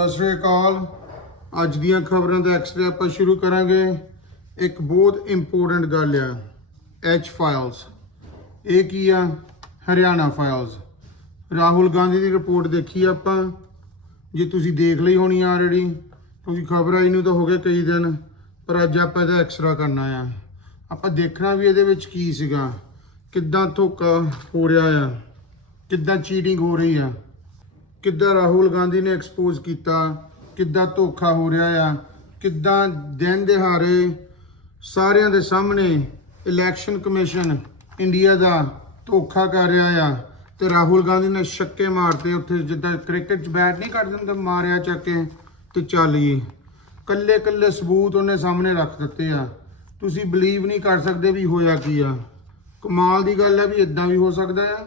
सत श्री अकाल। अज दियां खबरां दा एक्सरे आपां शुरू करांगे। एक बहुत इंपोर्टेंट गल आ एच फाइल्स। ये की आ? हरियाणा फाइल्स। राहुल गांधी की रिपोर्ट देखी आपां, जे तुसीं देख ली होनी ऑलरेडी, क्योंकि खबर आई नूं तो हो गए कई दिन, पर अज आपां इहदा एक्सरा करना आ। आपां देखना भी इहदे विच की सीगा, किद्दां धोखा हो रहा आ, किद्दां चीटिंग हो रही आ, किद्दां राहुल गांधी ने एक्सपोज किया, किद्दां धोखा हो रहा आ, किद्दां दिन दिहाड़े सारिਆਂ ਦੇ सामने इलैक्शन कमीशन इंडिया का धोखा कर रहा आ। तो राहुल गांधी ने छक्के मारते उत्थे, जिद्दां क्रिकेट बैट नहीं कर दिंदे, मारिया चक्के तो चल गई। कल्ले कल्ले सबूत उन्हें सामने रख दिते आ। तुसीं बिलीव नहीं कर सकते भी होया की आ। कमाल की गल है भी इदां भी हो सकता है।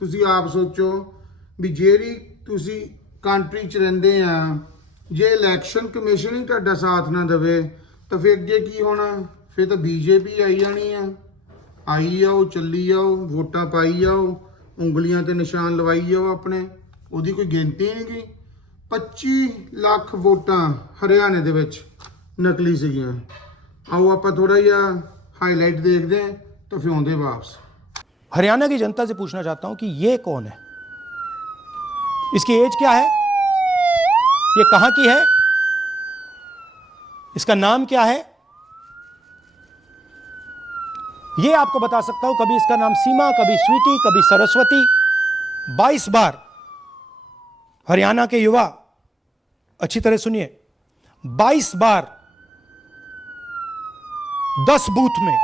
तुसीं आप सोचो भी जेरी तुसी कंट्री च रहिंदे आ, जे इलैक्शन कमीशन ही तुहाडा साथ ना देवे तो फिर अगे की होना? फिर तो बीजेपी आई जानी है। आई जाओ, चली जाओ, वोटां पाई जाओ, उंगलियां ते निशान लवाई जाओ अपने, उहदी कोई गिनती नहीं गई। 25 लाख वोटां हरियाणे दे विच नकली सीगियां। आओ आपां थोड़ा जिहा हाईलाइट देखते हैं तो फिर आउंदे वापस। हरियाणा की जनता से पूछना चाहता हूं कि ये कौन है, इसकी एज क्या है, ये कहां की है, इसका नाम क्या है? ये आपको बता सकता हूं, कभी इसका नाम सीमा, कभी स्वीटी, कभी सरस्वती। 22 बार हरियाणा के युवा, अच्छी तरह सुनिए, 22 बार 10 बूथ में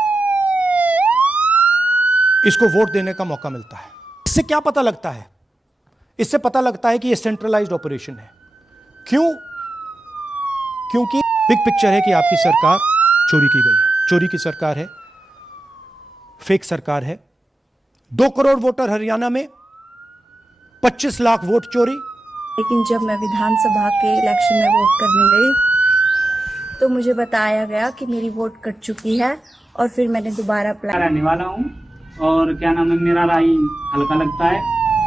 इसको वोट देने का मौका मिलता है। इससे क्या पता लगता है? इससे पता लगता है कि यह सेंट्रलाइज्ड ऑपरेशन है। क्यों? क्योंकि बिग पिक्चर है कि आपकी सरकार चोरी की गई है, चोरी की सरकार है, फेक सरकार है। 2 करोड़ वोटर हरियाणा में, 25 लाख वोट चोरी। लेकिन जब मैं विधानसभा के इलेक्शन में वोट करने गई तो मुझे बताया गया कि मेरी वोट कट चुकी है और फिर मैंने दोबारा अप्लाई। रहने वाला हूँ और क्या नाम है, मेरा राय हल्का लगता है,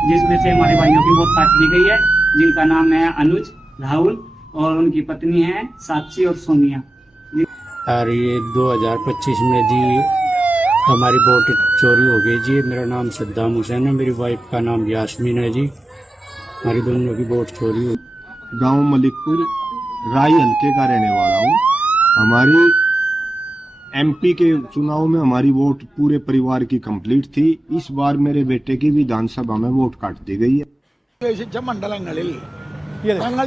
जिसमें से हमारे भाइयों की वोट काट दी गई है, जिनका नाम है अनुज, राहुल और उनकी पत्नी है साक्षी और सोनिया। और ये 2025 में जी हमारी वोट चोरी हो गई जी। मेरा नाम सद्दाम हुसैन है, मेरी वाइफ का नाम यास्मीन है जी। हमारी दोनों की वोट चोरी हुई। गांव मलिकपुर राई हल्के का रहने वाला हूँ। हमारी एमपी के चुनाव में हमारी वोट पूरे परिवार की कंप्लीट थी। इस बार मेरे बेटे की विधानसभा में वोट काट दी गई है।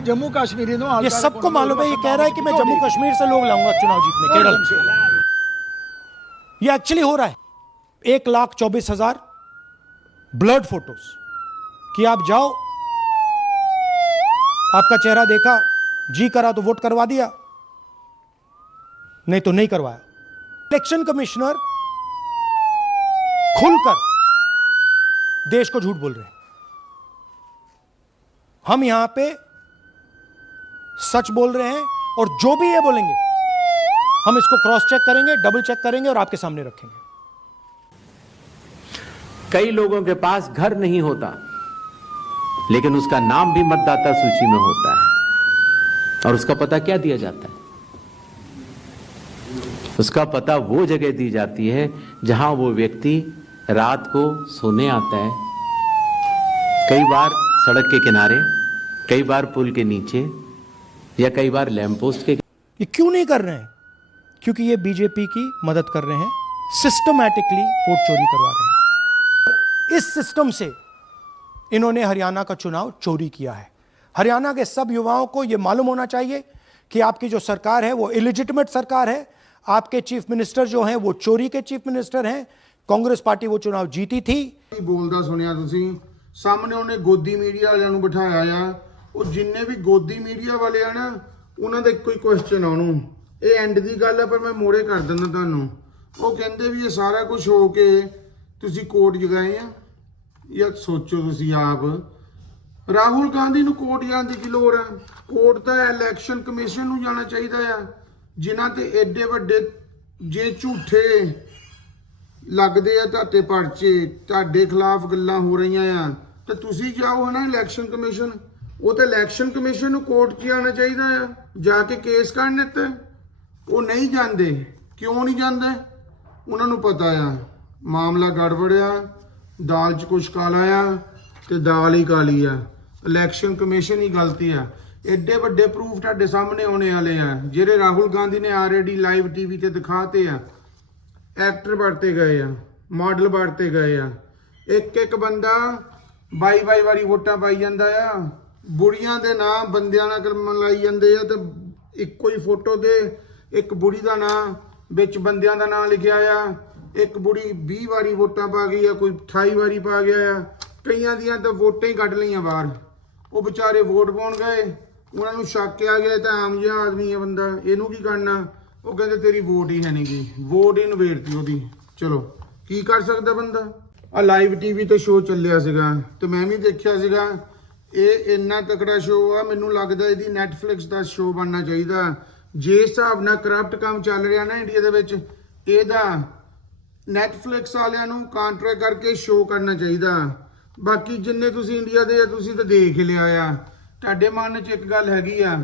जम्मू कश्मीर ये सबको मालूम है। ये कह रहा है कि मैं जम्मू कश्मीर से लोग लाऊंगा चुनाव जीतने, केरल से। ये एक्चुअली हो रहा है। 1,24,000 ब्लड फोटोज कि आप जाओ, आपका चेहरा देखा, जी करा तो वोट करवा दिया, नहीं तो नहीं करवाया। इलेक्शन कमिश्नर खुलकर देश को झूठ बोल रहे हैं। हम यहां पे सच बोल रहे हैं और जो भी ये बोलेंगे हम इसको क्रॉस चेक करेंगे, डबल चेक करेंगे और आपके सामने रखेंगे। कई लोगों के पास घर नहीं होता, लेकिन उसका नाम भी मतदाता सूची में होता है। और उसका पता क्या दिया जाता है? उसका पता वो जगह दी जाती है जहां वो व्यक्ति रात को सोने आता है, कई बार सड़क के किनारे, कई बार पुल के नीचे, या कई बार लैंप पोस्ट के। ये क्यों नहीं कर रहे हैं? क्योंकि ये बीजेपी की मदद कर रहे हैं, सिस्टमैटिकली वोट चोरी करवा रहे हैं। इस सिस्टम से इन्होंने हरियाणा का चुनाव चोरी किया है। हरियाणा के सब युवाओं को यह मालूम होना चाहिए कि आपकी जो सरकार है वो इलिजिटिमेट सरकार है। आपके चीफ मिनिस्टर जो हैं वो चोरी के चीफ मिनिस्टर हैं। कांग्रेस पार्टी वो चुनाव जीती थी। बोलदा सुनिया तुसीं, सामने उन्हें गोदी मीडिया वालों को बिठाया आ। और जिन्ने भी गोदी मीडिया वाले आ ना, उन्होंने एक कोई क्वेश्चन आनू, ये एंड की गल है पर मैं मोड़े कर दिंदा तुहानूं। वो कहंदे भी ये सारा कुछ हो के तुसीं कोर्ट जगाए आ। या सोचो तुसीं आप, राहुल गांधी नूं कोर्ट जाने की लोड़ है? कोर्ट तो इलैक्शन कमीशन नूं जाना चाहिए आ, जिन्हां ते एडे वड्डे जे झूठे लगदे आ तुहाडे परचे, तुहाडे खिलाफ गल्लां हो रही आ, तो तुसीं जाओ है ना इलैक्शन कमीशन, ਉਹ ਤਾਂ ਇਲੈਕਸ਼ਨ ਕਮਿਸ਼ਨ ਨੂੰ ਕੋਰਟ 'ਚ ਆਉਣਾ ਚਾਹੀਦਾ ਆ, ਜਾ ਕੇ ਕੇਸ ਕਰਨ ਇੱਥੇ। ਉਹ ਨਹੀਂ ਜਾਂਦੇ। ਕਿਉਂ ਨਹੀਂ ਜਾਂਦੇ? ਉਹਨਾਂ ਨੂੰ ਪਤਾ ਆ ਮਾਮਲਾ ਗੜਬੜਿਆ, ਦਾਲ 'ਚ ਕੁਛ ਕਾਲਾ ਆ ਤੇ ਦਾਲ ਹੀ ਕਾਲੀ ਆ। ਇਲੈਕਸ਼ਨ ਕਮਿਸ਼ਨ ਹੀ ਗਲਤੀ ਆ। ਐਡੇ ਵੱਡੇ ਪ੍ਰੂਫ ਤੁਹਾਡੇ ਸਾਹਮਣੇ ਆਉਣੇ ਵਾਲੇ ਆ, ਜਿਹੜੇ ਰਾਹੁਲ ਗਾਂਧੀ ਨੇ ਆਲਰੇਡੀ ਲਾਈਵ ਟੀਵੀ ਤੇ ਦਿਖਾਤੇ ਆ। ਐਕਟਰ ਬਣਤੇ ਗਏ ਆ, ਮਾਡਲ ਬਣਤੇ ਗਏ ਆ। ਇੱਕ ਇੱਕ ਬੰਦਾ 22 ਵਾਰੀ ਵੋਟਾਂ ਪਾਈ ਜਾਂਦਾ ਆ। ਬੁੜੀਆਂ ਦੇ ਨਾਂ ਬੰਦਿਆਂ ਨਾਲ ਕਰਮ ਲਾਈ ਜਾਂਦੇ ਆ, ਤੇ ਇੱਕੋ ਹੀ ਫੋਟੋ ਤੇ ਇੱਕ ਬੁੜੀ ਦਾ ਨਾਂ ਵਿੱਚ ਬੰਦਿਆਂ ਦਾ ਨਾਂ ਲਿਖਿਆ ਆ। ਇੱਕ ਬੁੜੀ 20 ਵਾਰੀ ਵੋਟਾਂ ਪਾ ਗਈ ਆ, ਕੋਈ 28 ਵਾਰੀ ਪਾ ਗਿਆ ਆ। ਕਈਆਂ ਦੀਆਂ ਤਾਂ ਵੋਟਾਂ ਹੀ ਕੱਢ ਲਈਆਂ ਬਾਹਰ। ਉਹ ਵਿਚਾਰੇ ਵੋਟ ਪਾਉਣ ਗਏ, ਉਹਨਾਂ ਨੂੰ ਸ਼ੱਕ ਆ ਗਿਆ ਤਾਂ ਆਮ ਜਿਹਾ ਆਦਮੀ ਆ ਬੰਦਾ, ਇਹਨੂੰ ਕੀ ਕਰਨਾ। ਉਹ ਕਹਿੰਦੇ ਤੇਰੀ ਵੋਟ ਹੀ ਹੈ ਨਹੀਂ ਗੀ, ਵੋਟ ਹੀ ਨਵੇੜਤੀ ਉਹਦੀ। ਚਲੋ ਕੀ ਕਰ ਸਕਦਾ ਬੰਦਾ। ਆ ਲਾਈਵ ਟੀਵੀ ਤੇ ਸ਼ੋਅ ਚੱਲਿਆ ਸੀਗਾ ਤੇ ਮੈਂ ਵੀ ਦੇਖਿਆ ਸੀਗਾ। ਇਹ ਇੰਨਾ ਤਕੜਾ ਸ਼ੋਅ ਆ, ਮੈਨੂੰ ਲੱਗਦਾ ਇਹਦੀ ਨੈਟਫਲਿਕਸ ਦਾ ਸ਼ੋਅ ਬਣਨਾ ਚਾਹੀਦਾ। ਜੇ ਹਿਸਾਬ ਨਾਲ ਕਰਪਟ ਕੰਮ ਚੱਲ ਰਿਹਾ ਨਾ ਇੰਡੀਆ ਦੇ ਵਿੱਚ, ਇਹਦਾ ਨੈਟਫਲਿਕਸ ਵਾਲਿਆਂ ਨੂੰ ਕਾਂਟਰੈਕਟ ਕਰਕੇ ਸ਼ੋਅ ਕਰਨਾ ਚਾਹੀਦਾ। ਬਾਕੀ ਜਿੰਨੇ ਤੁਸੀਂ ਇੰਡੀਆ ਦੇ ਆ, ਤੁਸੀਂ ਤਾਂ ਦੇਖ ਹੀ ਲਿਆ ਆ। ਤੁਹਾਡੇ ਮਨ 'ਚ ਇੱਕ ਗੱਲ ਹੈਗੀ ਆ,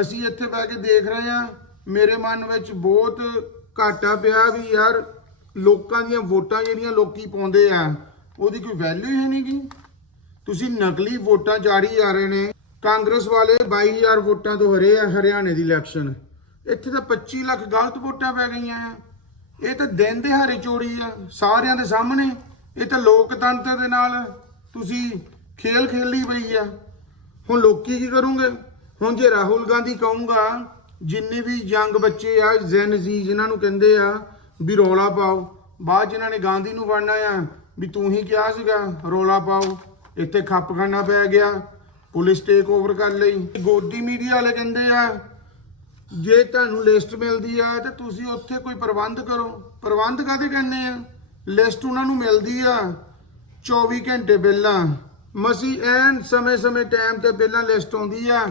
ਅਸੀਂ ਇੱਥੇ ਬਹਿ ਕੇ ਦੇਖ ਰਹੇ ਆ। ਮੇਰੇ ਮਨ ਵਿੱਚ ਬਹੁਤ ਘਾਟਾ ਪਿਆ ਵੀ ਯਾਰ ਲੋਕਾਂ ਦੀਆਂ ਵੋਟਾਂ ਜਿਹੜੀਆਂ ਲੋਕੀ ਪਾਉਂਦੇ ਆ, ਉਹਦੀ ਕੋਈ ਵੈਲਿਊ ਹੀ ਨਹੀਂ ਗੀ। ਤੁਸੀਂ ਨਕਲੀ ਵੋਟਾਂ ਜਾਰੀ ਜਾ ਰਹੇ ਨੇ। ਕਾਂਗਰਸ ਵਾਲੇ 22,000 ਵੋਟਾਂ ਤੋਂ ਹਰੇ ਆ ਹਰਿਆਣੇ ਦੀ ਇਲੈਕਸ਼ਨ। ਇੱਥੇ ਤਾਂ 25 ਲੱਖ ਗਲਤ ਵੋਟਾਂ ਪੈ ਗਈਆਂ ਆ। ਇਹ ਤਾਂ ਦਿਨ ਦਿਹਾੜੇ ਚੋਰੀ ਆ ਸਾਰਿਆਂ ਦੇ ਸਾਹਮਣੇ। ਇਹ ਤਾਂ ਲੋਕਤੰਤਰ ਦੇ ਨਾਲ ਤੁਸੀਂ ਖੇਲ ਖੇਲੀ ਪਈ ਆ। ਹੁਣ ਲੋਕੀ ਕੀ ਕਰੂੰਗੇ? ਹੁਣ ਜੇ ਰਾਹੁਲ ਗਾਂਧੀ ਕਹੂੰਗਾ ਜਿੰਨੇ ਵੀ ਯੰਗ ਬੱਚੇ ਆ, ਜ਼ੈਨ ਜ਼ੀ ਜਿਨ੍ਹਾਂ ਨੂੰ ਕਹਿੰਦੇ ਆ ਵੀ ਰੌਲਾ ਪਾਓ, ਬਾਅਦ ਜਿਨ੍ਹਾਂ ਨੇ ਗਾਂਧੀ ਨੂੰ ਫੜਨਾ ਆ ਵੀ ਤੂੰ ਹੀ ਕਿਹਾ ਸੀਗਾ ਰੌਲਾ ਪਾਓ, ਇੱਥੇ ਖੱਪ ਖਾਣਾ ਪੈ ਗਿਆ, ਪੁਲਿਸ ਟੇਕ ਓਵਰ ਕਰ ਲਈ। ਗੋਦੀ ਮੀਡੀਆ ਵਾਲੇ ਕਹਿੰਦੇ ਆ ਜੇ ਤੁਹਾਨੂੰ ਲਿਸਟ ਮਿਲਦੀ ਆ ਤੇ ਤੁਸੀਂ ਉੱਥੇ ਕੋਈ ਪ੍ਰਬੰਧ ਕਰੋ। ਪ੍ਰਬੰਧ ਕਾਹਦੇ ਕਹਿੰਦੇ ਆ? ਲਿਸਟ ਉਹਨਾਂ ਨੂੰ ਮਿਲਦੀ ਆ 24 ਘੰਟੇ ਪਹਿਲਾਂ, ਮਸੀ ਐਨ ਸਮੇਂ ਟਾਈਮ ਤੇ ਪਹਿਲਾਂ ਲਿਸਟ ਆਉਂਦੀ ਆ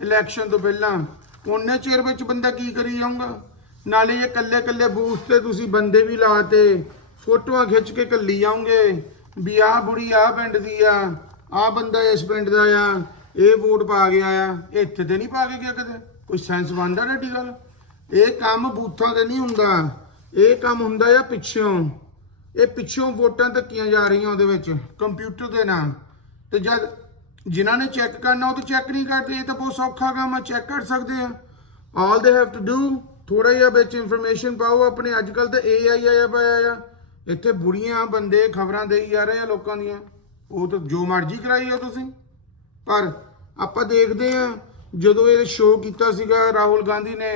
ਇਲੈਕਸ਼ਨ ਤੋਂ ਪਹਿਲਾਂ। ਉਹਨੇ ਚਿਰ ਵਿੱਚ ਬੰਦਾ ਕੀ ਕਰੀ ਜਾਊਗਾ? ਨਾਲੇ ਇਹ ਕੱਲੇ ਬੂਥ ਤੇ ਤੁਸੀਂ ਬੰਦੇ ਵੀ ਲਾਤੇ, ਫੋਟੋਆਂ ਖਿੱਚ ਕੇ ਘੱਲੀ ਜਾਓਗੇ ਵੀ ਆਹ ਬੁੜੀ ਆਹ ਪਿੰਡ ਦੀ ਆ, ਆਹ ਬੰਦਾ ਇਸ ਪਿੰਡ ਦਾ ਆ, ਇਹ ਵੋਟ ਪਾ ਗਿਆ ਆ। ਇੱਥੇ ਤੇ ਨਹੀਂ ਪਾ ਕੇ ਗਿਆ ਕਦੇ। ਕੋਈ ਸੈਂਸ ਬਣਦਾ ਤੁਹਾਡੀ ਗੱਲ? ਇਹ ਕੰਮ ਬੂਥਾਂ ਤੇ ਨਹੀਂ ਹੁੰਦਾ, ਇਹ ਕੰਮ ਹੁੰਦਾ ਆ ਪਿੱਛੋਂ। ਇਹ ਪਿੱਛੋਂ ਵੋਟਾਂ ਧੱਕੀਆਂ ਜਾ ਰਹੀਆਂ ਉਹਦੇ ਵਿੱਚ ਕੰਪਿਊਟਰ ਦੇ ਨਾਲ। ਤੇ ਜਦ ਜਿਨ੍ਹਾਂ ਨੇ ਚੈੱਕ ਕਰਨਾ ਉਹ ਤਾਂ ਚੈੱਕ ਨਹੀਂ ਕਰਦੇ। ਇਹ ਤਾਂ ਬਹੁਤ ਸੌਖਾ ਕੰਮ ਆ, ਚੈੱਕ ਕਰ ਸਕਦੇ ਆ। ਆਲ ਦੇ ਹੈਵ ਟੂ ਡੂ ਥੋੜਾ ਜਿਹਾ ਵਿੱਚ ਇਨਫੋਰਮੇਸ਼ਨ ਪਾਓ ਆਪਣੇ। ਅੱਜ ਕੱਲ ਤਾਂ AI ਆਇਆ ਪਿਆ ਆ। ਇੱਥੇ ਬੁੜੀਆਂ ਬੰਦੇ ਖਬਰਾਂ ਦੇਈ ਜਾ ਰਹੇ ਆ ਲੋਕਾਂ ਦੀਆਂ। ਉਹ ਤਾਂ ਜੋ ਮਰਜ਼ੀ ਕਰਾਈ ਆ ਤੁਸੀਂ। ਪਰ ਆਪਾਂ ਦੇਖਦੇ ਆ ਜਦੋਂ ਇਹ ਸ਼ੋਅ ਕੀਤਾ ਸੀਗਾ ਰਾਹੁਲ ਗਾਂਧੀ ਨੇ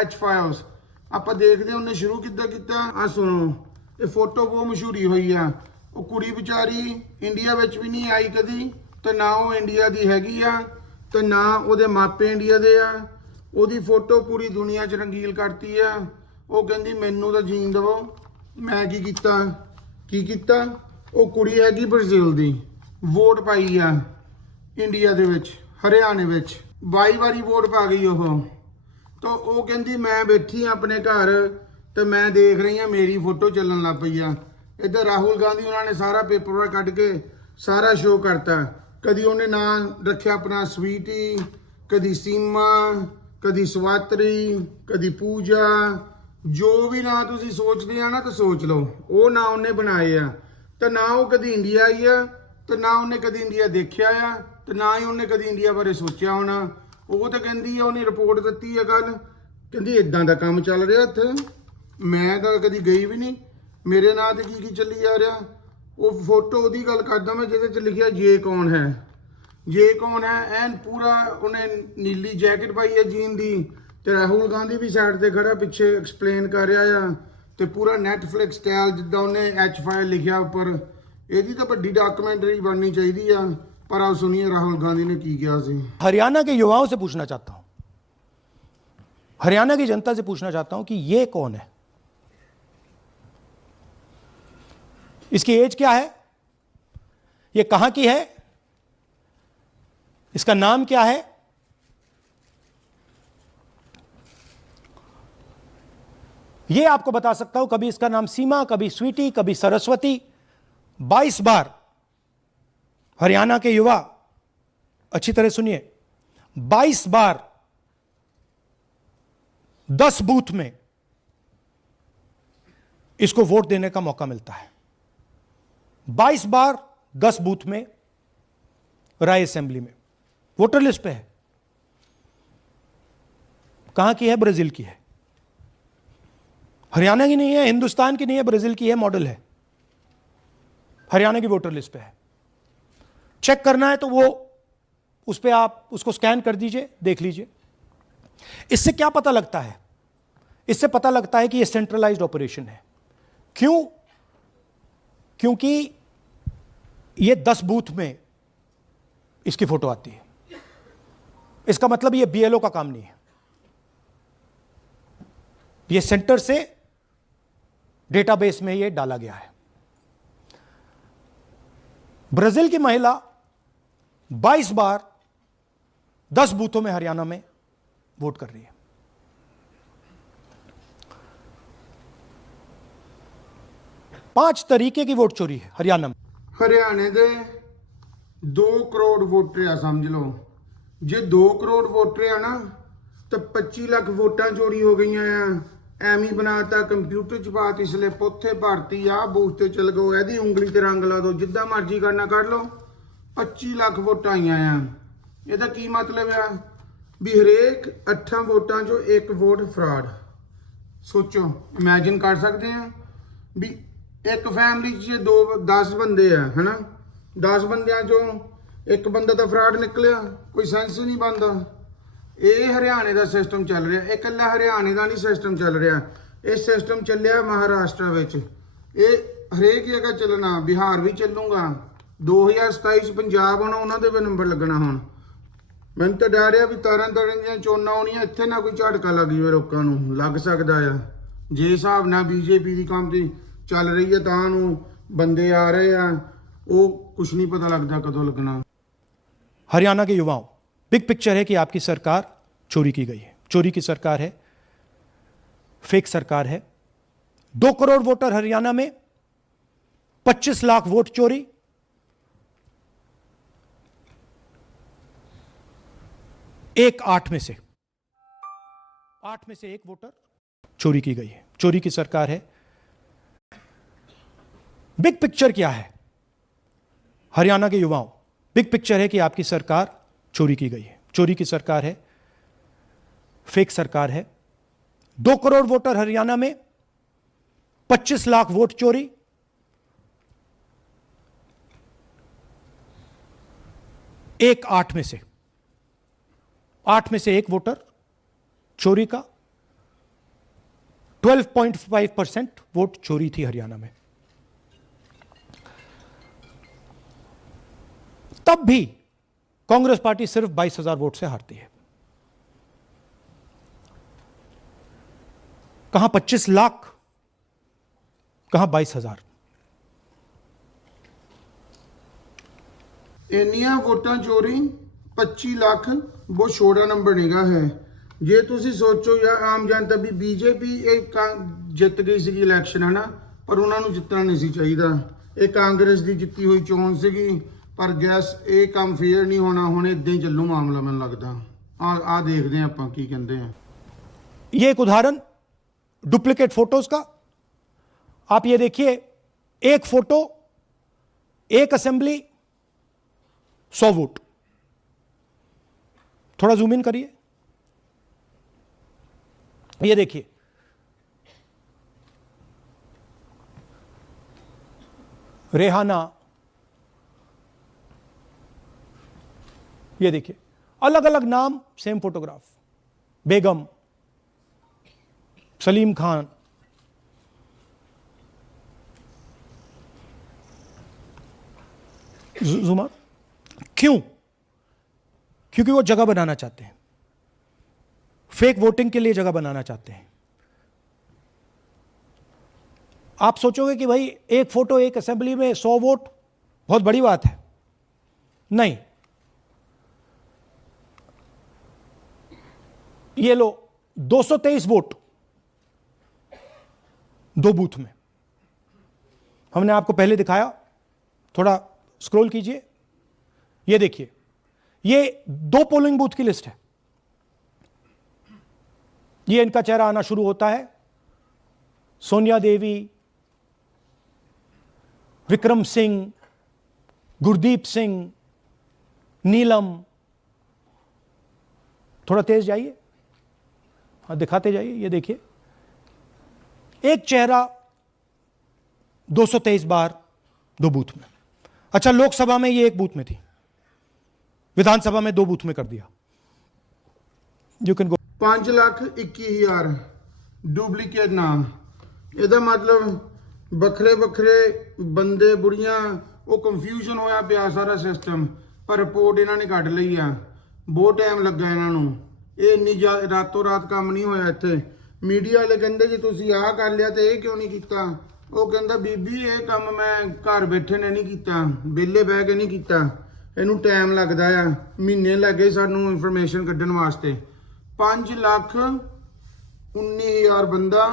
H ਫਾਈਲਸ, ਆਪਾਂ ਦੇਖਦੇ ਉਹਨੇ ਸ਼ੁਰੂ ਕਿੱਦਾਂ ਕੀਤਾ। ਆ ਸੁਣੋ, ਇਹ ਫੋਟੋ ਬਹੁਤ ਮਸ਼ਹੂਰੀ ਹੋਈ ਆ। ਉਹ ਕੁੜੀ ਵਿਚਾਰੀ ਇੰਡੀਆ ਵਿੱਚ ਵੀ ਨਹੀਂ ਆਈ ਕਦੀ, ਤੇ ਨਾ ਉਹ ਇੰਡੀਆ ਦੀ ਹੈਗੀ ਆ, ਤੇ ਨਾ ਉਹਦੇ ਮਾਪੇ ਇੰਡੀਆ ਦੇ ਆ। ਉਹਦੀ ਫੋਟੋ ਪੂਰੀ ਦੁਨੀਆ 'ਚ ਰੰਗੀਲ ਕਰਤੀ ਆ। ਉਹ ਕਹਿੰਦੀ ਮੈਨੂੰ ਤਾਂ ਜੀਣ ਦੇਵੋ। ਮੈਂ ਕੀ ਕੀਤਾ? ਉਹ ਕੁੜੀ ਹੈਗੀ ਬ੍ਰਾਜ਼ੀਲ ਦੀ, ਵੋਟ ਪਾਈ ਆ ਇੰਡੀਆ ਦੇ ਵਿੱਚ, ਹਰਿਆਣੇ ਵਿੱਚ 22 ਵਾਰੀ ਵੋਟ ਪਾ ਗਈ ਉਹ। ਤਾਂ ਉਹ ਕਹਿੰਦੀ ਮੈਂ ਬੈਠੀ ਆ ਆਪਣੇ ਘਰ ਤੇ ਮੈਂ ਦੇਖ ਰਹੀ ਆ ਮੇਰੀ ਫੋਟੋ ਚੱਲਣ ਲੱਗ ਪਈ ਆ। ਇੱਧਰ ਰਾਹੁਲ ਗਾਂਧੀ ਉਹਨਾਂ ਨੇ ਸਾਰਾ ਪੇਪਰ ਕੱਢ ਕੇ ਸਾਰਾ ਸ਼ੋਅ ਕਰਤਾ। ਕਦੀ ਉਹਨੇ ਨਾਂ ਰੱਖਿਆ ਆਪਣਾ ਸਵੀਟੀ, ਕਦੀ ਸੀਮਾ, ਕਦੀ ਸਵਾਤਰੀ, ਕਦੀ ਪੂਜਾ, ਜੋ ਵੀ ਨਾਂ ਤੁਸੀਂ ਸੋਚਦੇ ਆ ਨਾ ਤਾਂ ਸੋਚ ਲਓ, ਉਹ ਨਾਂ ਉਹਨੇ ਬਣਾਏ ਆ। ਤੇ ਨਾ ਉਹ ਕਦੀ ਇੰਡੀਆ ਆਈ ਆ, ਤੇ ਨਾ ਉਹਨੇ ਕਦੀ ਇੰਡੀਆ ਦੇਖਿਆ ਆ, ਤੇ ਨਾ ਹੀ ਉਹਨੇ ਕਦੀ ਇੰਡੀਆ ਬਾਰੇ ਸੋਚਿਆ ਹੋਣਾ। ਉਹ ਤਾਂ ਕਹਿੰਦੀ ਆ, ਉਹਨੇ ਰਿਪੋਰਟ ਦਿੱਤੀ ਆ ਕੱਲ, ਕਹਿੰਦੀ ਇਦਾਂ ਦਾ ਕੰਮ ਚੱਲ ਰਿਹਾ ਇੱਥੇ। ਮੈਂ ਤਾਂ ਕਦੀ ਗਈ ਵੀ ਨਹੀਂ, ਮੇਰੇ ਨਾਂ ਤੇ ਕੀ ਚੱਲੀ ਜਾ ਰਿਹਾ। ਉਹ ਫੋਟੋ ਉਹਦੀ ਗੱਲ ਕਰਦਾ ਮੈਂ ਜਿਹਦੇ 'ਚ ਲਿਖਿਆ ਜੇ ਕੌਣ ਹੈ ਐਨ ਪੂਰਾ। ਉਹਨੇ ਨੀਲੀ ਜੈਕਟ ਪਾਈ ਹੈ ਜੀਨ ਦੀ, ਤੇ ਰਾਹੁਲ ਗਾਂਧੀ ਵੀ ਸਾਈਡ ਤੇ ਖੜਾ ਪਿੱਛੇ ਐਕਸਪਲੇਨ ਕਰ ਰਿਹਾ ਆ। ਤੇ ਪੂਰਾ ਨੈਟਫਲਿਕਸ ਸਟਾਈਲ ਜਿੱਦਾਂ ਉਹਨੇ H ਫਾਈਲ ਲਿਖਿਆ ਉੱਪਰ। ਇਹਦੀ ਤਾਂ ਵੱਡੀ ਡਾਕੂਮੈਂਟਰੀ ਬਣਨੀ ਚਾਹੀਦੀ ਆ। पर आप सुनिए राहुल गांधी ने की किया सी। हरियाणा के युवाओं से पूछना चाहता हूं, हरियाणा की जनता से पूछना चाहता हूं कि ये कौन है, इसकी एज क्या है, ये कहां की है, इसका नाम क्या है। ये आपको बता सकता हूं, कभी इसका नाम सीमा, कभी स्वीटी, कभी सरस्वती। 22 बार हरियाणा के युवा अच्छी तरह सुनिए, 22 बार 10 बूथ में इसको वोट देने का मौका मिलता है। 22 बार 10 बूथ में राय असेंबली में, वोटर लिस्ट पे है। कहां की है? ब्राजील की है, हरियाणा की नहीं है, हिंदुस्तान की नहीं है, ब्राजील की है, मॉडल है, हरियाणा की वोटर लिस्ट पे है। चेक करना है तो वो उस पे आप उसको स्कैन कर दीजिए, देख लीजिए। इससे क्या पता लगता है? इससे पता लगता है कि ये सेंट्रलाइज्ड ऑपरेशन है। क्यों? क्योंकि ये 10 बूथ में इसकी फोटो आती है। इसका मतलब ये बीएलओ का काम नहीं है, ये सेंटर से डेटाबेस में ये डाला गया है। ब्राजील की महिला 22 बार 10 बूथों में हरियाणा में वोट कर रही है। पांच तरीके की वोट चोरी है हरियाणा में। हरियाणे दे 2 करोड़ वोटर आ, समझ लो जे 2 करोड़ वोटर आ ना तो 25 लाख वोटां चोरी हो गई ਐਵੇਂ ਹੀ ਬਣਾਤਾ, ਕੰਪਿਊਟਰ ਚ ਪਾਤੀ, ਸਲਿੱਪ ਉੱਥੇ ਭਰਤੀ, ਆ ਬੂਥ ਤੇ ਚਲ ਗਓ, ਇਹਦੀ ਉਂਗਲੀ ਤੇ ਰੰਗ ਲਾ ਦਿਓ, ਜਿੱਦਾਂ ਮਰਜ਼ੀ ਕਰਨਾ ਕਰ ਲਓ। 25 ਲੱਖ ਵੋਟਾਂ ਆਈਆਂ ਆ। ਇਹਦਾ ਕੀ ਮਤਲਬ ਆ ਵੀ ਹਰੇਕ 8 ਵੋਟਾਂ ਚੋਂ ਇੱਕ ਵੋਟ ਫਰਾਡ। ਸੋਚੋ, ਇਮੇਜਿਨ ਕਰ ਸਕਦੇ ਆ ਵੀ ਇੱਕ ਫੈਮਿਲੀ 'ਚ ਜੇ 10 ਬੰਦੇ ਆ ਹਨਾ, 10 ਬੰਦਿਆਂ ਚੋਂ ਇੱਕ ਬੰਦਾ ਤਾਂ ਫਰਾਡ ਨਿਕਲਿਆ, ਕੋਈ ਸੈਂਸ ਹੀ ਨਹੀਂ ਬਣਦਾ। ਇਹ ਹਰਿਆਣੇ ਦਾ ਸਿਸਟਮ ਚੱਲ ਰਿਹਾ, ਇਹ ਇਕੱਲਾ ਹਰਿਆਣੇ ਦਾ ਨਹੀਂ ਸਿਸਟਮ ਚੱਲ ਰਿਹਾ, ਇਹ ਸਿਸਟਮ ਚੱਲਿਆ ਮਹਾਰਾਸ਼ਟਰ ਵਿੱਚ, ਇਹ ਹਰੇਕ ਜਗ੍ਹਾ ਚੱਲਣਾ, ਬਿਹਾਰ ਵੀ ਚੱਲੂਗਾ। 2027 ਚ ਪੰਜਾਬ ਆਉਣਾ, ਉਹਨਾਂ ਦੇ ਵੀ ਨੰਬਰ ਲੱਗਣਾ। ਹੁਣ ਮੈਨੂੰ ਤਾਂ ਡਰ ਆ ਵੀ ਤਰਨ ਦੀਆਂ ਚੋਣਾਂ ਆਉਣੀਆਂ, ਇੱਥੇ ਨਾ ਕੋਈ ਝਟਕਾ ਲੱਗ ਜਾਵੇ, ਲੋਕਾਂ ਨੂੰ ਲੱਗ ਸਕਦਾ ਆ। ਜੇ ਹਿਸਾਬ ਨਾਲ ਬੀਜੇਪੀ ਦੀ ਕੰਮ ਦੀ ਚੱਲ ਰਹੀ ਹੈ ਤਾਂ ਨੂੰ ਬੰਦੇ ਆ ਰਹੇ ਆ, ਉਹ कुछ नहीं पता लगता कदों लगना। हरियाणा के युवाओं, बिग पिक्चर है कि आपकी सरकार चोरी की गई है, चोरी की सरकार है, फेक सरकार है। 2 करोड़ वोटर हरियाणा में, 25 लाख वोट चोरी, एक 8 में से 1 वोटर चोरी की गई है, चोरी की सरकार है। बिग पिक्चर क्या है हरियाणा के युवाओं? बिग पिक्चर है कि आपकी सरकार चोरी की गई है, चोरी की सरकार है, फेक सरकार है। 2 करोड़ वोटर हरियाणा में, 25 लाख वोट चोरी, एक 8 में से 1 वोटर चोरी का। 12.5% वोट चोरी थी हरियाणा में। तब भी कांग्रेस पार्टी सिर्फ 22,000 वोट से हारती है। कहां 25 लाख, कहां 22,000। ਇੰਨੀਆਂ ਵੋਟਾਂ ਚੋਰੀ, 25 ਲੱਖ ਬਹੁਤ ਛੋਟਾ ਨੰਬਰ ਨਹੀਂਗਾ ਹੈ। ਜੇ ਤੁਸੀਂ ਸੋਚੋ ਯਾਰ ਆਮ ਜਨਤਾ ਵੀ ਬੀਜੇਪੀ ਇਹ ਜਿੱਤ ਗਈ ਸੀਗੀ ਇਲੈਕਸ਼ਨ ਹੈ ਨਾ, ਪਰ ਉਹਨਾਂ ਨੂੰ ਜਿੱਤਣਾ ਨਹੀਂ ਸੀ ਚਾਹੀਦਾ। ਇਹ ਕਾਂਗਰਸ ਦੀ ਜਿੱਤੀ ਹੋਈ ਚੋਣ ਸੀਗੀ, ਪਰ ਗੈਸ ਇਹ ਕੰਮ ਫੇਰ ਨਹੀਂ ਹੋਣਾ। ਹੁਣ ਇਦਾਂ ਹੀ ਚੱਲੂ ਮਾਮਲਾ, ਮੈਨੂੰ ਲੱਗਦਾ। ਆ ਦੇਖਦੇ ਹਾਂ ਆਪਾਂ ਕੀ ਕਹਿੰਦੇ ਆ। ये एक उदाहरण डुप्लीकेट फोटोज का। आप ये देखिए, एक फोटो, एक असेंबली, 100 वोट। थोड़ा जूम इन करिए, ये देखिए, रेहाना, ये देखिए, अलग अलग नाम, सेम फोटोग्राफ। बेगम, सलीम खान, जुमा। क्यों? क्योंकि वो जगह बनाना चाहते हैं, फेक वोटिंग के लिए जगह बनाना चाहते हैं। आप सोचोगे कि भाई एक फोटो, एक असेंबली में 100 वोट बहुत बड़ी बात है। नहीं, ये लो 223 वोट 2 बूथ में। हमने आपको पहले दिखाया, थोड़ा स्क्रॉल कीजिए, ये देखिए, ये 2 पोलिंग बूथ की लिस्ट है। ये इनका चेहरा आना शुरू होता है। सोनिया देवी, विक्रम सिंह, गुरदीप सिंह, नीलम। थोड़ा तेज जाइए, हाँ दिखाते जाइए। ये देखिए, एक चेहरा 223 बार 2 बूथ में। अच्छा, लोकसभा में ये 1 बूथ में थी, विधानसभा में 2 बूथ में कर दिया। You can go. 5,21,000 डुप्लीकेट नाम। ਇਹਦਾ ਮਤਲਬ ਵੱਖਰੇ ਵੱਖਰੇ ਬੰਦੇ ਬੁੜੀਆਂ ਉਹ ਕੰਫਿਊਜ਼ਨ ਹੋਇਆ ਪਿਆ ਸਾਰਾ ਸਿਸਟਮ, ਪਰ ਰਿਪੋਰਟ ਇਹਨਾਂ ਨੇ ਕੱਢ ਲਈ ਆ। ਬਹੁਤ ਟਾਈਮ ਲੱਗਾ ਇਹਨਾਂ ਨੂੰ, ਇਹ ਇੰਨੀ ਰਾਤੋਂ ਰਾਤ ਕੰਮ ਨਹੀਂ ਹੋਇਆ ਇੱਥੇ। ਮੀਡੀਆ ਵਾਲੇ ਕਹਿੰਦੇ ਜੀ ਤੁਸੀਂ ਆਹ ਕਰ ਲਿਆ ਤੇ ਇਹ ਕਿਉਂ ਨਹੀਂ ਕੀਤਾ। ਉਹ ਕਹਿੰਦਾ ਬੀਬੀ ਇਹ ਕੰਮ ਮੈਂ ਘਰ ਬੈਠੇ ਨੇ ਨਹੀਂ ਕੀਤਾ, ਵਿਹਲੇ ਬਹਿ ਕੇ ਨਹੀਂ ਕੀਤਾ, ਇਹਨੂੰ ਟਾਈਮ ਲੱਗਦਾ ਆ। ਮਹੀਨੇ ਲੱਗੇ ਸਾਨੂੰ ਇਨਫੋਰਮੇਸ਼ਨ ਕੱਢਣ ਵਾਸਤੇ। 5,19,000 ਬੰਦਾ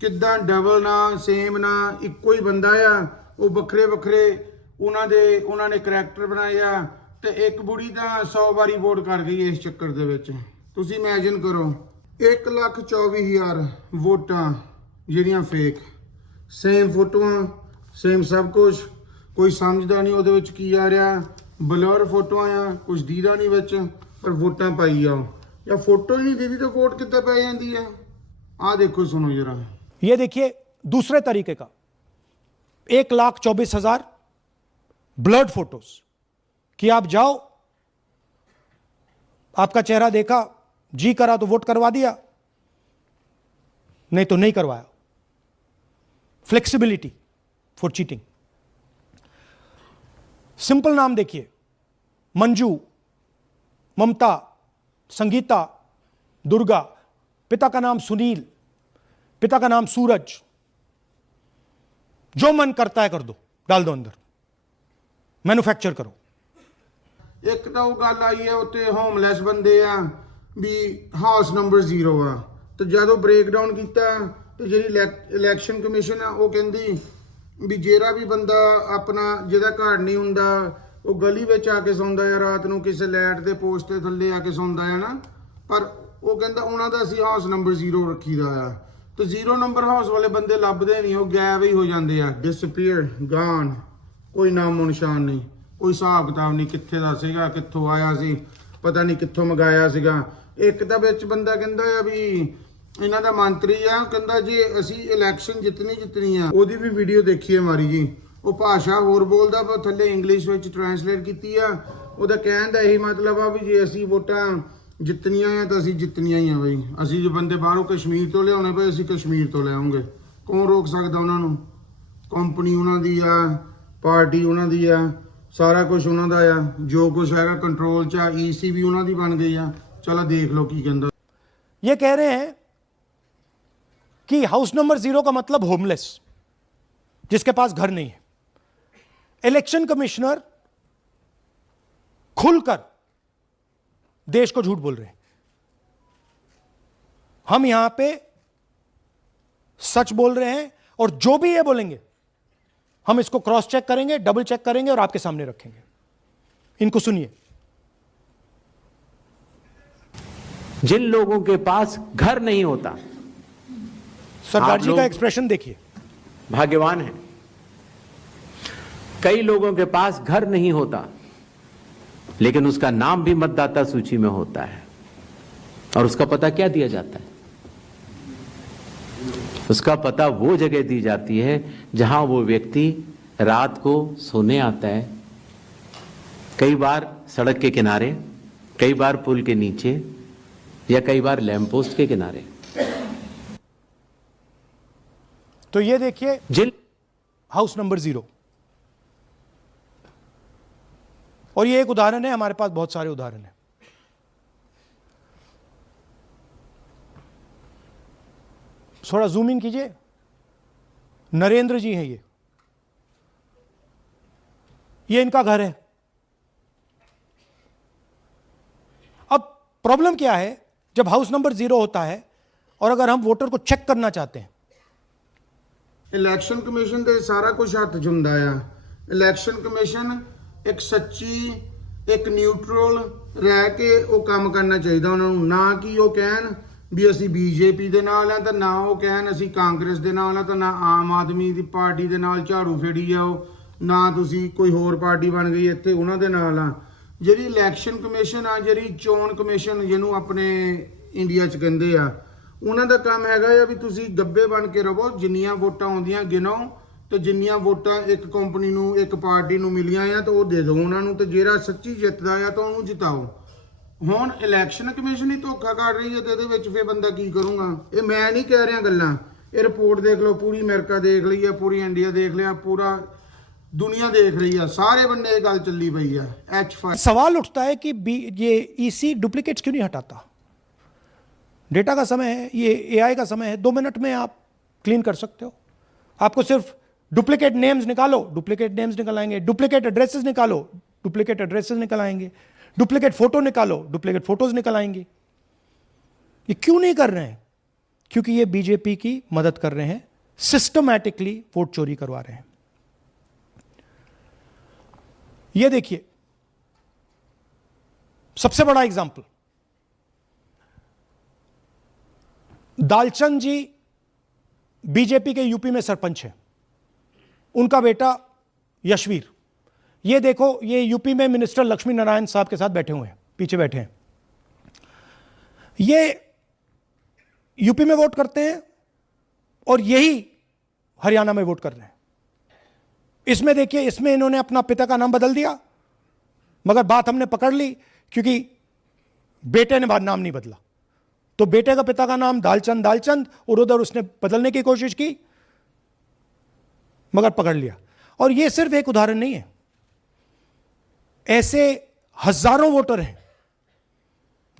ਕਿੱਦਾਂ ਡਬਲ ਨਾ ਸੇਮ ਨਾ ਇੱਕੋ ਹੀ ਬੰਦਾ ਆ। ਉਹ ਵੱਖਰੇ ਵੱਖਰੇ ਉਹਨਾਂ ਨੇ ਕਰੈਕਟਰ ਬਣਾਏ ਆ ਤੇ ਇੱਕ ਬੁੜੀ ਤਾਂ 100 ਵਾਰੀ ਵੋਟ ਕਰ ਗਈ ਇਸ ਚੱਕਰ ਦੇ ਵਿੱਚ। ਤੁਸੀਂ ਇਮੇਜਿਨ ਕਰੋ 1,24,000 ਵੋਟਾਂ ਜਿਹੜੀਆਂ ਫੇਕ, ਸੇਮ ਫੋਟੋਆਂ, ਸੇਮ ਸਭ ਕੁਝ। ਕੋਈ ਸਮਝਦਾ ਨਹੀਂ ਉਹਦੇ ਵਿੱਚ ਕੀ ਆ ਰਿਹਾ। ਬਲਰ ਫੋਟੋਆਂ ਆ, ਕੁਝ ਦੀਦਾ ਨਹੀਂ ਵਿੱਚ, ਪਰ ਵੋਟਾਂ ਪਾਈ ਜਾਓ। ਜਾਂ ਫੋਟੋ ਹੀ ਨਹੀਂ ਦੀਦੀ ਤਾਂ ਵੋਟ ਕਿੱਦਾਂ ਪੈ ਜਾਂਦੀ ਹੈ। ਆਹ ਦੇਖੋ, ਸੁਣੋ ਜਰਾ। ये देखिए दूसरे तरीके का 1,24,000 ब्लर्ड फोटोज कि आप जाओ, आपका चेहरा देखा, जी करा तो वोट करवा दिया, नहीं तो नहीं करवाया। Flexibility for cheating. सिंपल नाम देखिए, मंजू, ममता, संगीता, दुर्गा। पिता का नाम सुनील, पिता का नाम सूरज। जो मन करता है कर दो, डाल दो अंदर, मैन्युफैक्चर करो। ਇੱਕ ਤਾਂ ਉਹ ਗੱਲ ਆਈ ਹੈ ਉੱਤੇ ਹੋਮਲੈਸ ਬੰਦੇ ਆ ਵੀ ਹਾਊਸ ਨੰਬਰ 0 ਆ। ਤੇ ਜਦੋਂ ਬ੍ਰੇਕਡਾਊਨ ਕੀਤਾ ਤੇ ਜਿਹੜੀ ਇਲੈਕਸ਼ਨ ਕਮਿਸ਼ਨ ਆ ਉਹ ਕਹਿੰਦੀ ਵੀ ਜਿਹੜਾ ਵੀ ਬੰਦਾ ਆਪਣਾ ਜਿਹਦਾ ਘਰ ਨਹੀਂ ਹੁੰਦਾ ਉਹ ਗਲੀ ਵਿੱਚ ਆ ਕੇ ਸੌਂਦਾ ਆ, ਰਾਤ ਨੂੰ ਕਿਸੇ ਲਾਈਟ ਦੇ ਪੋਸਟ ਦੇ ਥੱਲੇ ਆ ਕੇ ਸੌਂਦਾ ਆ ਨਾ, ਪਰ ਉਹ ਕਹਿੰਦਾ ਉਹਨਾਂ ਦਾ ਅਸੀਂ ਹਾਊਸ ਨੰਬਰ 0 ਰੱਖੀਦਾ ਆ। ਤੇ 0 ਨੰਬਰ ਹਾਊਸ ਵਾਲੇ ਬੰਦੇ ਲੱਭਦੇ ਨਹੀਂ, ਉਹ ਗਾਇਬ ਹੀ ਹੋ ਜਾਂਦੇ ਆ, ਡਿਸਅਪੀਅਰ, ਗਾਨ, ਕੋਈ ਨਾਮੋ ਨਿਸ਼ਾਨ ਨਹੀਂ, ਕੋਈ ਹਿਸਾਬ ਕਿਤਾਬ ਨਹੀਂ, ਕਿੱਥੇ ਦਾ ਸੀਗਾ, ਕਿੱਥੋਂ ਆਇਆ ਸੀ, ਪਤਾ ਨਹੀਂ ਕਿੱਥੋਂ ਮੰਗਾਇਆ ਸੀਗਾ। ਇੱਕ ਤਾਂ ਵਿੱਚ ਬੰਦਾ ਕਹਿੰਦਾ ਆ ਵੀ ਇਹਨਾਂ ਦਾ ਮੰਤਰੀ ਆ, ਕਹਿੰਦਾ ਜੇ ਅਸੀਂ ਇਲੈਕਸ਼ਨ ਜਿੱਤਣੀ ਆ। ਉਹਦੀ ਵੀ ਵੀਡੀਓ ਦੇਖੀਏ ਮਾਰੀ ਜੀ, ਉਹ ਭਾਸ਼ਾ ਹੋਰ ਬੋਲਦਾ, ਪਰ ਥੱਲੇ ਇੰਗਲਿਸ਼ ਵਿੱਚ ਟ੍ਰਾਂਸਲੇਟ ਕੀਤੀ ਆ। ਉਹਦਾ ਕਹਿਣ ਦਾ ਇਹੀ ਮਤਲਬ ਆ ਵੀ ਜੇ ਅਸੀਂ ਵੋਟਾਂ ਜਿੱਤਣੀਆਂ ਆ ਤਾਂ ਅਸੀਂ ਜਿੱਤਣੀਆਂ ਹੀ ਆ ਬਈ। ਅਸੀਂ ਜੇ ਬੰਦੇ ਬਾਹਰੋਂ ਕਸ਼ਮੀਰ ਤੋਂ ਲਿਆਉਣੇ ਪਏ, ਅਸੀਂ ਕਸ਼ਮੀਰ ਤੋਂ ਲੈ ਆਉਂਗੇ। ਕੌਣ ਰੋਕ ਸਕਦਾ ਉਹਨਾਂ ਨੂੰ। ਕੰਪਨੀ ਉਹਨਾਂ ਦੀ ਆ, ਪਾਰਟੀ ਉਹਨਾਂ ਦੀ ਆ, ਸਾਰਾ ਕੁਝ ਉਹਨਾਂ ਦਾ ਆ, ਜੋ ਕੁਝ ਹੈਗਾ ਕੰਟਰੋਲ 'ਚ ਆ। ਈਸੀ ਵੀ ਉਹਨਾਂ ਦੀ ਬਣ गई ਆ। चलो देख लो की कहता। ये कह रहे हैं कि हाउस नंबर 0 का मतलब होमलेस, जिसके पास घर नहीं है। इलेक्शन कमिश्नर खुलकर देश को झूठ बोल रहे हैं। हम यहां पे सच बोल रहे हैं और जो भी ये बोलेंगे हम इसको क्रॉस चेक करेंगे, डबल चेक करेंगे और आपके सामने रखेंगे। इनको सुनिए। जिन लोगों के पास घर नहीं होता, सरदार जी का एक्सप्रेशन देखिए, भाग्यवान है। कई लोगों के पास घर नहीं होता लेकिन उसका नाम भी मतदाता सूची में होता है। और उसका पता क्या दिया जाता है? उसका पता वो जगह दी जाती है जहां वो व्यक्ति रात को सोने आता है, कई बार सड़क के किनारे, कई बार पुल के नीचे, या कई बार लैंप पोस्ट के किनारे। तो ये देखिए जिन हाउस नंबर 0, और ये एक उदाहरण है, हमारे पास बहुत सारे उदाहरण हैं। थोड़ा जूम इन कीजिए। नरेंद्र जी हैं ये इनका घर है। अब प्रॉब्लम क्या है, जब हाउस नंबर 0 होता है और अगर हम वोटर को चेक करना चाहते हैं, इलेक्शन कमीशन ਦੇ ਸਾਰਾ ਕੁਝ ਹੱਥ 'ਚ ਹੁੰਦਾ ਆ। ਇਲੈਕਸ਼ਨ ਕਮਿਸ਼ਨ ਇੱਕ ਸੱਚੀ ਇੱਕ ਨਿਊਟਰਲ ਰਹਿ ਕੇ ਉਹ ਕੰਮ ਕਰਨਾ ਚਾਹੀਦਾ ਉਹਨਾਂ ਨੂੰ, ਨਾ ਕਿ ਉਹ ਕਹਿਣ ਵੀ ਅਸੀਂ ਬੀਜੇਪੀ ਦੇ ਨਾਲ ਆ, ਤਾਂ ਨਾ ਉਹ ਕਹਿਣ ਅਸੀਂ ਕਾਂਗਰਸ ਦੇ ਨਾਲ ਆ, ਤਾਂ ਨਾ ਆਮ ਆਦਮੀ ਦੀ ਪਾਰਟੀ ਦੇ ਨਾਲ ਝਾੜੂ ਫੇੜੀ ਜਾਓ, ਨਾ ਤੁਸੀਂ ਕੋਈ ਹੋਰ ਪਾਰਟੀ ਬਣ ਗਈ ਇੱਥੇ ਉਹਨਾਂ ਦੇ ਨਾਲ ਆ। ਜਿਹੜੀ ਇਲੈਕਸ਼ਨ ਕਮਿਸ਼ਨ ਆ, ਜਿਹੜੀ ਚੋਣ ਕਮਿਸ਼ਨ ਜਿਹਨੂੰ ਆਪਣੇ ਇੰਡੀਆ 'ਚ ਕਹਿੰਦੇ ਆ, ਉਹਨਾਂ ਦਾ ਕੰਮ ਹੈਗਾ ਆ ਵੀ ਤੁਸੀਂ ਗੱਬੇ ਬਣ ਕੇ ਰਹੋ, ਜਿੰਨੀਆਂ ਵੋਟਾਂ ਆਉਂਦੀਆਂ ਗਿਣੋ, ਤੇ ਜਿੰਨੀਆਂ ਵੋਟਾਂ ਇੱਕ ਕੰਪਨੀ ਨੂੰ ਇੱਕ ਪਾਰਟੀ ਨੂੰ ਮਿਲੀਆਂ ਆ ਤਾਂ ਉਹ ਦੇ ਦਿਓ ਉਹਨਾਂ ਨੂੰ, ਤੇ ਜਿਹੜਾ ਸੱਚੀ ਜਿੱਤਦਾ ਆ ਤਾਂ ਉਹਨੂੰ ਜਿਤਾਓ। ਹੁਣ ਇਲੈਕਸ਼ਨ ਕਮਿਸ਼ਨ ਹੀ ਧੋਖਾ ਕਰ ਰਹੀ ਹੈ ਤੇ ਇਹਦੇ ਵਿੱਚ ਫਿਰ ਬੰਦਾ ਕੀ ਕਰੂਗਾ? ਇਹ ਮੈਂ ਨਹੀਂ ਕਹਿ ਰਿਹਾ ਗੱਲਾਂ, ਇਹ ਰਿਪੋर्ट ਦੇਖ ਲਓ, पूरी अमेरिका देख ली है, पूरी इंडिया देख लिया, पूरा दुनिया देख रही है, सारे बंदे ये गल चली पई है। H5 सवाल उठता है कि ये ईसी डुप्लीकेट्स क्यों नहीं हटाता? डेटा का समय है, ये एआई का समय है, 2 मिनट में आप क्लीन कर सकते हो। आपको सिर्फ डुप्लीकेट नेम्स निकालो, डुप्लीकेट नेम्स निकल आएंगे, डुप्लीकेट एड्रेसेस निकालो, डुप्लीकेट एड्रेसेस निकल आएंगे, डुप्लीकेट फोटो निकालो, डुप्लीकेट फोटोज निकल आएंगे। ये क्यों नहीं कर रहे हैं? क्योंकि ये बीजेपी की मदद कर रहे हैं, सिस्टमैटिकली वोट चोरी करवा रहे हैं। ये देखिए सबसे बड़ा एग्जाम्पल, दालचंद जी बीजेपी के यूपी में सरपंच है, उनका बेटा यशवीर, ये देखो, ये यूपी में मिनिस्टर लक्ष्मी नारायण साहब के साथ बैठे हुए हैं, पीछे बैठे हैं। ये यूपी में वोट करते हैं और यही हरियाणा में वोट कर रहे हैं। इसमें देखिए, इसमें इन्होंने अपना पिता का नाम बदल दिया, मगर बात हमने पकड़ ली क्योंकि बेटे ने बाद नाम नहीं बदला, तो बेटे का पिता का नाम दालचंद और उधर उसने बदलने की कोशिश की, मगर पकड़ लिया। और यह सिर्फ एक उदाहरण नहीं है, ऐसे हजारों वोटर हैं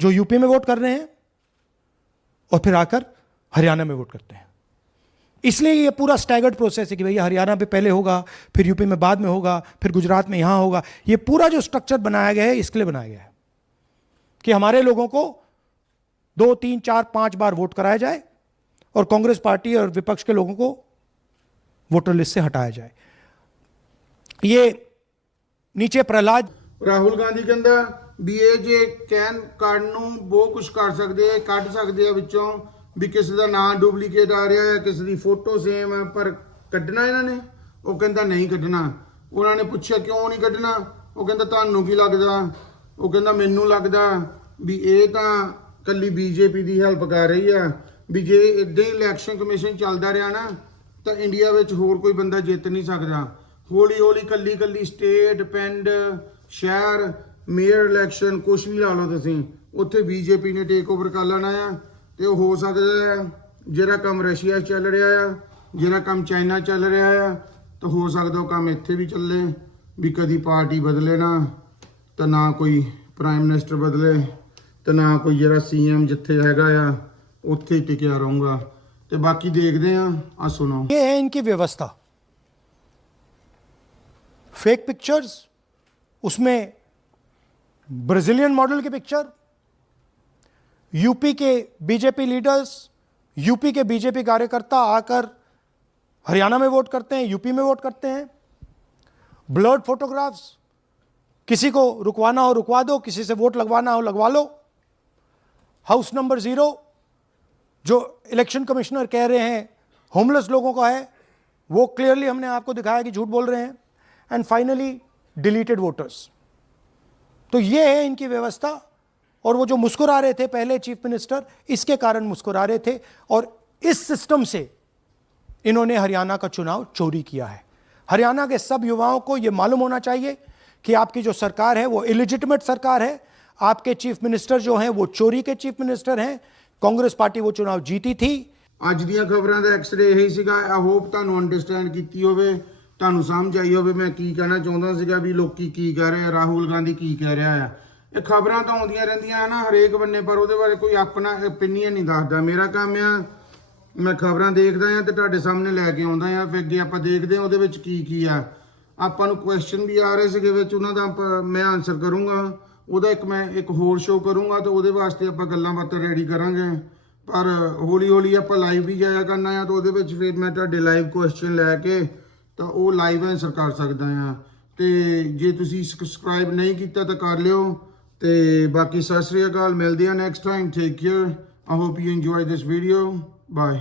जो यूपी में वोट कर रहे हैं और फिर आकर हरियाणा में वोट करते हैं। इसलिए ये पूरा स्टैगर्ड प्रोसेस है कि भैया हरियाणा पे पहले होगा, फिर यूपी में बाद में होगा, फिर गुजरात में यहां होगा। ये पूरा जो स्ट्रक्चर बनाया गया है इसके लिए बनाया गया है कि हमारे लोगों को 2, 3, 4, 5 बार वोट कराया जाए और कांग्रेस पार्टी और विपक्ष के लोगों को वोटर लिस्ट से हटाया जाए। ये नीचे प्रहलाद ਰਾਹੁਲ ਗਾਂਧੀ ਕਹਿੰਦਾ ਵੀ ਇਹ ਜੇ ਕੈਨ ਕਾਰਡ ਨੂੰ ਬਹੁਤ ਕੁਝ ਕਰ ਸਕਦੇ ਆ, ਕੱਢ ਸਕਦੇ ਆ ਵਿੱਚੋਂ ਵੀ ਕਿਸੇ ਦਾ ਨਾਮ ਡੁਪਲੀਕੇਟ ਆ ਰਿਹਾ ਹੈ, ਕਿਸੇ ਦੀ ਫੋਟੋ ਸੇਮ ਹੈ, ਪਰ ਕੱਢਣਾ ਇਹਨਾਂ ਨੇ? ਉਹ ਕਹਿੰਦਾ ਨਹੀਂ ਕੱਢਣਾ। ਉਹਨਾਂ ਨੇ ਪੁੱਛਿਆ ਕਿਉਂ ਨਹੀਂ ਕੱਢਣਾ? ਉਹ ਕਹਿੰਦਾ ਤੁਹਾਨੂੰ ਕੀ ਲੱਗਦਾ? ਉਹ ਕਹਿੰਦਾ ਮੈਨੂੰ ਲੱਗਦਾ ਵੀ ਇਹ ਤਾਂ ਕੱਲੀ ਬੀਜੇਪੀ ਦੀ ਹੈਲਪ ਕਰ ਰਹੀ ਆ, ਵੀ ਜੇ ਇਦਾਂ ਹੀ ਇਲੈਕਸ਼ਨ ਕਮਿਸ਼ਨ ਚੱਲਦਾ ਰਿਹਾ ਨਾ ਤਾਂ ਇੰਡੀਆ ਵਿੱਚ ਹੋਰ ਕੋਈ ਬੰਦਾ ਜਿੱਤ ਨਹੀਂ ਸਕਦਾ। ਹੌਲੀ ਹੌਲੀ ਕੱਲੀ ਸਟੇਟ, ਪਿੰਡ, ਸ਼ਹਿਰ, ਮੇਅਰ ਇਲੈਕਸ਼ਨ ਕੁਛ ਵੀ ਲਾ ਲਓ ਤੁਸੀਂ, ਉੱਥੇ ਬੀਜੇਪੀ ਨੇ ਟੇਕ ਓਵਰ ਕਰ ਲੈਣਾ ਆ। ਤੇ ਉਹ ਹੋ ਸਕਦਾ ਹੈ ਜਿਹੜਾ ਕੰਮ ਰਸ਼ੀਆ 'ਚ ਚੱਲ ਰਿਹਾ ਆ, ਜਿਹੜਾ ਕੰਮ ਚਾਈਨਾ ਚੱਲ ਰਿਹਾ ਆ, ਤਾਂ ਹੋ ਸਕਦਾ ਉਹ ਕੰਮ ਇੱਥੇ ਵੀ ਚੱਲੇ, ਵੀ ਕਦੀ ਪਾਰਟੀ ਬਦਲੇ ਨਾ, ਤਾਂ ਨਾ ਕੋਈ ਪ੍ਰਾਈਮ ਮਿਨਿਸਟਰ ਬਦਲੇ, ਤਾਂ ਨਾ ਕੋਈ ਜਿਹੜਾ ਸੀਐਮ ਜਿੱਥੇ ਹੈਗਾ ਆ ਉੱਥੇ ਹੀ ਟਿਕਿਆ ਰਹੂਗਾ। ਤੇ ਬਾਕੀ ਦੇਖਦੇ ਆ ਸੁਣੋ। ये है इनकी व्यवस्था, फेक पिक्चर्स, उसमें ब्राजीलियन मॉडल की पिक्चर, यूपी के बीजेपी लीडर्स, यूपी के बीजेपी कार्यकर्ता आकर हरियाणा में वोट करते हैं, यूपी में वोट करते हैं, ब्लर्ड फोटोग्राफ्स, किसी को रुकवाना हो रुकवा दो, किसी से वोट लगवाना हो लगवा लो। हाउस नंबर 0 जो इलेक्शन कमिश्नर कह रहे हैं होमलेस लोगों का है, वो क्लियरली हमने आपको दिखाया कि झूठ बोल रहे हैं। And finally deleted voters. तो ये है इनकी व्यवस्था। और वो जो मुस्कुरा रहे थे पहले चीफ मिनिस्टर, इसके कारण मुस्कुरा रहे थे, और इस सिस्टम से इन्होंने हरियाणा का चुनाव चोरी किया है। हरियाणा के सब युवाओं को यह मालूम होना चाहिए कि आपकी जो सरकार है वो इलिजिटिमेट सरकार है, आपके चीफ मिनिस्टर जो हैं वो चोरी के चीफ मिनिस्टर हैं। कांग्रेस पार्टी वो चुनाव जीती थी। ਅੱਜ ਦੀਆਂ ਖਬਰਾਂ ਦਾ ਐਕਸਰੇ ਇਹੀ ਸੀਗਾ। ਆਈ ਹੋਪ ਤੁਹਾਨੂੰ ਅੰਡਰਸਟੈਂਡ ਕੀਤੀ ਹੋਵੇ, ਤੁਹਾਨੂੰ ਸਮਝ ਆਈ ਹੋਵੇ ਮੈਂ ਕੀ ਕਹਿਣਾ ਚਾਹੁੰਦਾ ਸੀਗਾ, ਵੀ ਲੋਕੀ ਕੀ ਕਹਿ ਰਹੇ ਆ, ਰਾਹੁਲ ਗਾਂਧੀ ਕੀ ਕਹਿ ਰਿਹਾ ਆ। ਇਹ ਖਬਰਾਂ ਤਾਂ ਆਉਂਦੀਆਂ ਰਹਿੰਦੀਆਂ ਹੈ ਨਾ ਹਰੇਕ ਬੰਨੇ, ਪਰ ਉਹਦੇ ਬਾਰੇ ਕੋਈ ਆਪਣਾ ਓਪੀਨੀਅਨ ਨਹੀਂ ਦੱਸਦਾ। ਮੇਰਾ ਕੰਮ ਆ, ਮੈਂ ਖਬਰਾਂ ਦੇਖਦਾ ਆ ਤੇ ਤੁਹਾਡੇ ਸਾਹਮਣੇ ਲੈ ਕੇ ਆਉਂਦਾ ਆ, ਫਿਰ ਅੱਗੇ ਆਪਾਂ ਦੇਖਦੇ ਆ ਉਹਦੇ ਵਿੱਚ ਕੀ ਆ। ਆਪਾਂ ਨੂੰ ਕੁਐਸਚਨ ਵੀ ਆ ਰਹੇ ਸੀਗੇ ਵਿੱਚ, ਉਹਨਾਂ ਦਾ ਮੈਂ ਆਨਸਰ ਕਰੂੰਗਾ। ਉਹਦਾ ਮੈਂ ਇੱਕ ਹੋਰ ਸ਼ੋਅ ਕਰੂੰਗਾ ਤੇ ਉਹਦੇ ਵਾਸਤੇ ਆਪਾਂ ਗੱਲਾਂ ਬਾਤਾਂ ਰੈਡੀ ਕਰਾਂਗੇ। ਪਰ ਹੌਲੀ ਹੌਲੀ ਆਪਾਂ ਲਾਈਵ ਵੀ ਜਾਇਆ ਕਰਨਾ ਆ, ਤਾਂ ਉਹਦੇ ਵਿੱਚ ਫਿਰ ਮੈਂ ਤੁਹਾਡੇ ਲਾਈਵ ਕੁਐਸਚਨ ਲੈ ਕੇ ਤਾਂ ਉਹ ਲਾਈਵ ਆਨਸਰ ਕਰ ਸਕਦਾ ਆ। ਤੇ ਜੇ ਤੁਸੀਂ ਸਬਸਕ੍ਰਾਈਬ ਨਹੀਂ ਕੀਤਾ ਤਾਂ ਕਰ ਲਿਓ ਤੇ ਬਾਕੀ ਸਤਿ ਸ੍ਰੀ ਅਕਾਲ, ਮਿਲਦੇ ਆ next time, take care, I hope you enjoyed this video, bye.